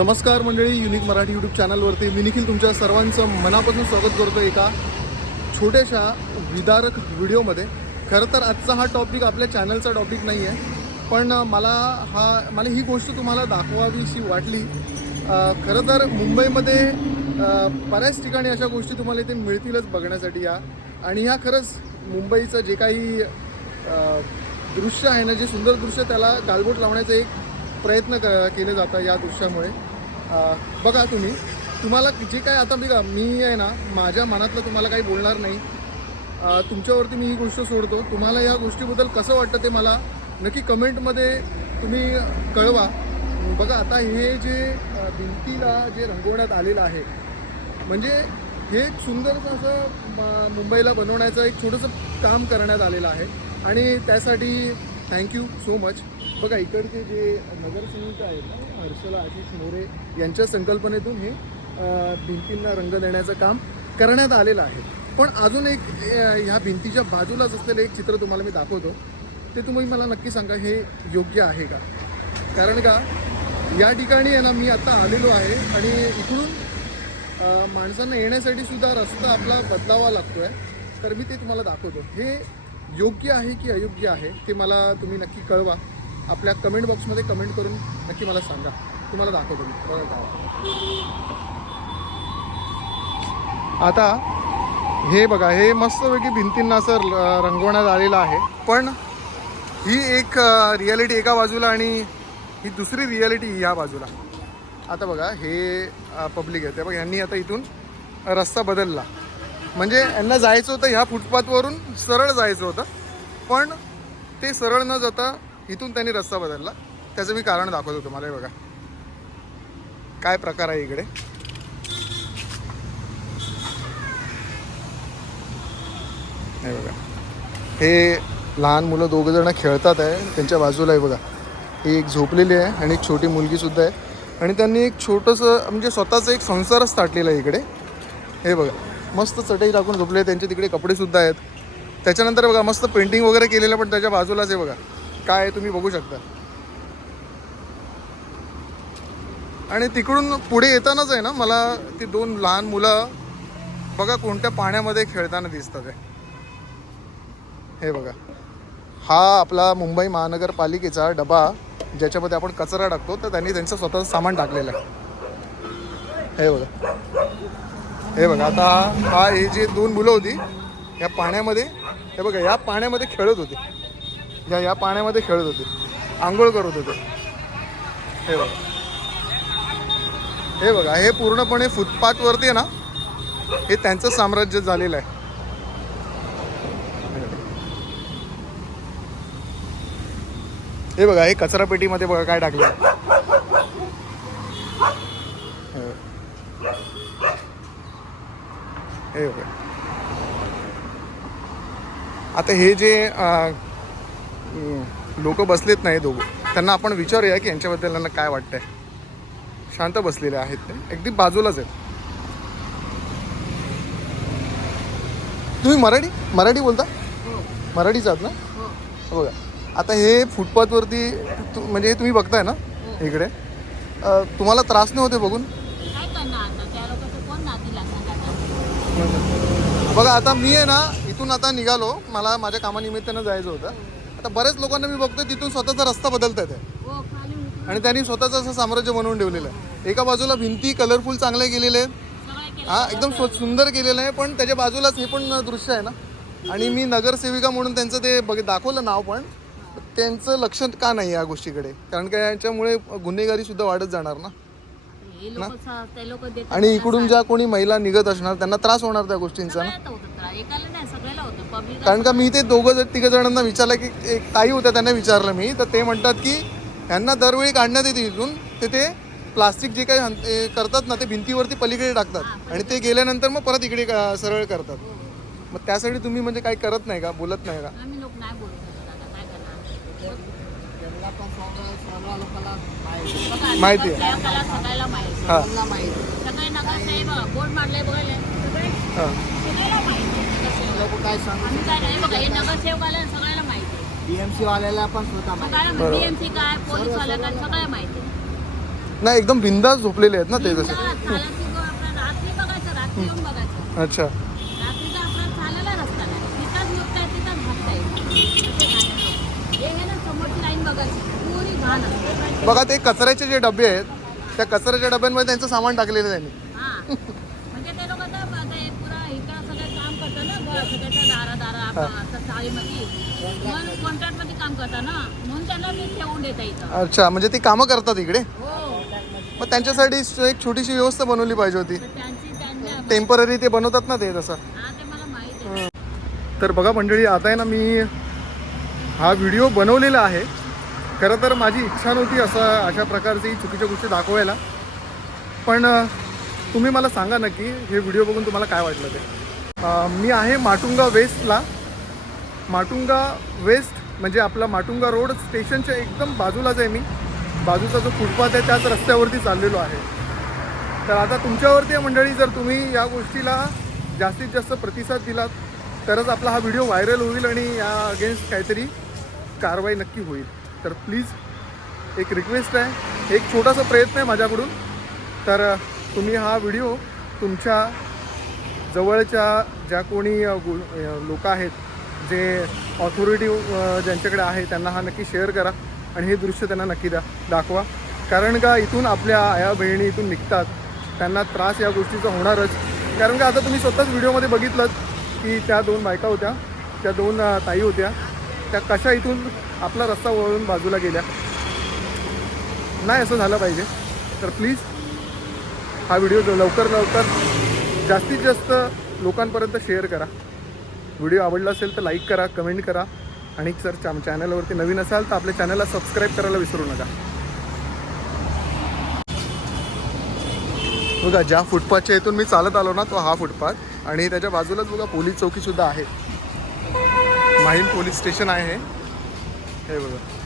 नमस्कार मंडळी unique Marathi YouTube चॅनलवरती मी निखिल तुमच्या सर्वांचं मनापासून स्वागत करतो एका छोट्याशा विदारक व्हिडिओमध्ये. खरं तर आजचा हा टॉपिक आपल्या चॅनलचा टॉपिक नाही आहे पण मला हा मला ही गोष्ट तुम्हाला दाखवावीशी वाटली. खरं तर मुंबईमध्ये बऱ्याच ठिकाणी अशा गोष्टी तुम्हाला इथे मिळतीलच बघण्यासाठी या. आणि ह्या खरंच मुंबईचं जे काही दृश्य आहे ना जे सुंदर दृश्य त्याला गालबोट लावण्याचं एक प्रयत्न क केले जातात या दृश्यामुळे. बघा तुम्ही. तुम्हाला जे काय आता मी मी आहे ना माझ्या मनातलं तुम्हाला काही बोलणार नाही. तुमच्यावरती मी ही गोष्ट सोडतो. तुम्हाला या गोष्टीबद्दल कसं वाटतं ते मला नक्की कमेंटमध्ये तुम्ही कळवा. बघा आता हे जे भिंतीला जे रंगवण्यात आलेलं आहे म्हणजे हे एक सुंदरसं असं मुंबईला बनवण्याचं एक छोटंसं काम करण्यात आलेलं आहे. आणि त्यासाठी थँक्यू सो मच बघा इकडचे जे नगरसेविका आहेत ना हर्षला आशिष मोरे यांच्या संकल्पनेतून हे भिंतींना रंग देण्याचं काम करण्यात आलेलं आहे. पण अजून एक ह्या भिंतीच्या बाजूलाच असलेलं एक चित्र तुम्हाला मी दाखवतो. ते तुम्ही मला नक्की सांगा हे योग्य आहे का? कारण का या ठिकाणी आहे ना मी आता आलेलो आहे आणि इकडून माणसांना येण्यासाठी सुद्धा रस्ता आपला बदलावा लागतो आहे तर मी ते तुम्हाला दाखवतो. हे योग्य आहे की अयोग्य आहे ते मला तुम्ही नक्की कळवा. आपल्या कमेंट बॉक्समध्ये कमेंट करून नक्की मला सांगा. तुम्हाला दाखवतो मी. बघा आता हे बघा हे मस्तपैकी भिंतींना असं र- रंगवण्यात आलेलं आहे. पण ही एक रियालिटी एका बाजूला आणि ही दुसरी रियालिटी ह्या बाजूला. आता बघा हे पब्लिक आहे. ते बघा यांनी आता इथून रस्ता बदलला. म्हणजे यांना जायचं होतं ह्या फुटपाथवरून सरळ जायचं होतं. पण ते सरळ न जाता इथून त्यांनी रस्ता बदलला. त्याचं मी कारण दाखवतो तुम्हाला हे बघा. काय प्रकार आहे इकडे? हे बघा. हे लहान मुलं दोघं जण खेळतात आहे त्यांच्या बाजूला आहे बघा. ही एक झोपलेली आहे आणि एक छोटी मुलगी सुद्धा आहे. आणि त्यांनी एक छोटंसं म्हणजे स्वतःचं एक संसारच ताटलेला आहे इकडे. हे बघा. मस्त चटई टाकून झोपले त्यांचे तिकडे कपडेसुद्धा आहेत. त्याच्यानंतर बघा मस्त पेंटिंग वगैरे केलेलं पण त्याच्या बाजूलाच आहे बघा. काय आहे तुम्ही बघू शकता. आणि तिकडून पुढे येतानाच आहे ना मला ती दोन लहान मुलं बघा कोणत्या पाण्यामध्ये खेळताना दिसतात हे बघा. हा आपला मुंबई महानगरपालिकेचा डबा ज्याच्यामध्ये आपण कचरा टाकतो तर त्यांनी त्यांचं स्वतःचं सामान टाकलेलं आहे. हे बघा. हे बघा आता हा ही जी दोन मुलं होती या पाण्यामध्ये हे बघा या पाण्यामध्ये खेळत होती. या या पाण्यामध्ये खेळत होते. आंघोळ करत होते. हे बघा. हे बघा हे पूर्णपणे फुटपाथवरती आहे ना हे त्यांचं साम्राज्य झालेलं आहे. हे बघा हे कचरा पेटीमध्ये बघा काय टाकलं हे बघा. आता हे जे लोक बसलेत नाही दोघं. त्यांना आपण विचारूया की यांच्याबद्दल त्यांना काय वाटतंय. शांत बसलेले आहेत ते. अगदी बाजूलाच आहेत. तुम्ही मराठी? मराठी बोलता? मराठीच आहात ना? हो. बघा. आता हे फुटपाथवरती म्हणजे तुम्ही बघताय ना? इकडे. तुम्हाला त्रास नाही होते बघून? बघा आता मी आहे ना इथून आता निघालो. मला माझ्या कामानिमित्तानं जायचं होतं. आता बऱ्याच लोकांना मी बघतोय तिथून स्वतःचा रस्ता बदलतात आहे हो आणि त्यांनी स्वतःचं असं साम्राज्य बनवून ठेवलेलं आहे. एका बाजूला भिंती कलरफुल चांगले केलेले केलं हा एकदम स्व- सुंदर केलेलं आहे पण त्याच्या बाजूलाच हे पण दृश्य आहे ना. आणि मी नगरसेविका म्हणून त्यांचं ते बघ दाखवलं नाव पण. त्यांचं लक्ष का नाही या गोष्टीकडे? कारण का याच्यामुळे गुन्हेगारी सुद्धा वाढत जाणार ना? आणि इकडून ज्या कोणी महिला निघत असणार त्यांना त्रास होणार त्या गोष्टींचा कारण का मी ते दोघं जण तिघं जणांना विचारलं की एक ताई होत्या त्यांना विचारलं मी. तर ते म्हणतात की यांना दरवेळी काढण्यात येते इथून. ते ते प्लास्टिक जे काही हं- हे करतात ना ते भिंतीवरती पलीकडे टाकतात. आणि ते गेल्यानंतर मग परत इकडे का- सरळ करतात. मग त्यासाठी तुम्ही म्हणजे काही करत नाही का? बोलत नाही का? आम्ही लोक नाही बोलू शकत आता काय करणार? बघा, माहिती आहे. हां. हां. सांगू काय नाही बघा हे नगरसेवकाला सगळ्याला माहिती आहे. बीएमसी वाल्याला पण स्वतः माहिती सगळ्याला बरोबर. बीएमसी काय पोलीस वाल्या काय सगळ्या माहिती आहे. नाही एकदम बिंदास झोपलेले आहेत ना ते जसे. चालायची जो आपला रात्री बघायचं रात्री येऊन बघायचं. अच्छा. रात्रीचा आपला चालायला रस्ता नाही. तिथंच लुटताय तिथंच भागताय असे घाणेरडे लोक. हे आहे ना समोरची लाईन बघायची. पुरी घाण असते. बघा ते कचऱ्याचे जे डबे आहेत त्या कचऱ्याच्या डब्यांमध्ये त्यांचं सामान टाकलेलं आहे त्यांनी. हा म्हणजे ते लोक आता आता हे पुरा इकडं सगळं काम दारा दारा चाळीमध्ये म्हणून काम करतात ना? म्हणून त्यांना ते ठेवून देता अच्छा म्हणजे ती कामं करतात इकडे? हो. मग त्यांच्यासाठी एक छोटीशी व्यवस्था बनवली पाहिजे होती. तर त्यांची त्यांच्या टेंपररी ते बनवतात ना ते तसं? हा ते मला माहीत आहे. तर बघा मंडळी आता आहे ना मी हा व्हिडिओ बनवलेला आहे. खरं तर माझी इच्छा नव्हती असं अशा प्रकारची चुकीच्या गोष्टी दाखवायला. पण अ, तुम्ही मला सांगा नक्की हे व्हिडिओ बघून तुम्हाला काय वाटलं ते? मी आहे माटुंगा वेस्टला. माटुंगा वेस्ट म्हणजे आपला माटुंगा रोड स्टेशनच्या एकदम बाजूलाच आहे मी. बाजूचा जो फुटपाथ आहे त्याच रस्त्यावरती चाललेलो आहे. तर आता तुमच्यावरती आहे मंडळी जर तुम्ही या गोष्टीला जास्तीत जास्त प्रतिसाद दिलात तरच आपला हा व्हिडिओ व्हायरल होईल आणि या अगेन्स्ट काहीतरी कारवाई नक्की होईल. तर प्लीज एक रिक्वेस्ट आहे एक छोटासा प्रयत्न आहे माझ्याकडून. तर तुम्ही हा व्हिडिओ तुमच्या जवळच्या ज्या कोणी लोक आहेत जे ऑथॉरिटी ज्यांच्याकडे आहे त्यांना हा नक्की शेअर करा आणि हे दृश्य त्यांना नक्की द्या दाखवा. कारण का इथून आपल्या आया बहिणी इथून निघतात त्यांना त्रास या गोष्टीचा होणारच. कारण का आता तुम्ही स्वतःच व्हिडिओमध्ये बघितलं की त्या दोन बायका होत्या त्या दोन ताई होत्या त्या कशा इथून आपला रस्ता वळून बाजूला गेल्या? नाही असं झालं पाहिजे. तर प्लीज हा व्हिडिओ लवकर लवकर जास्तीत जास्त लोकांपर्यंत शेअर करा. व्हिडिओ आवडला असेल तर लाईक करा कमेंट करा. आणि सर चा चॅनलवरती नवीन असाल तर आपल्या चॅनलला सबस्क्राईब करायला विसरू नका. बघा ज्या फुटपाथच्या इथून मी चालत आलो ना तो हा फुटपाथ आणि त्याच्या बाजूलाच बघा पोलीस चौकीसुद्धा आहे. माहीम पोलीस स्टेशन आहे हे बघा.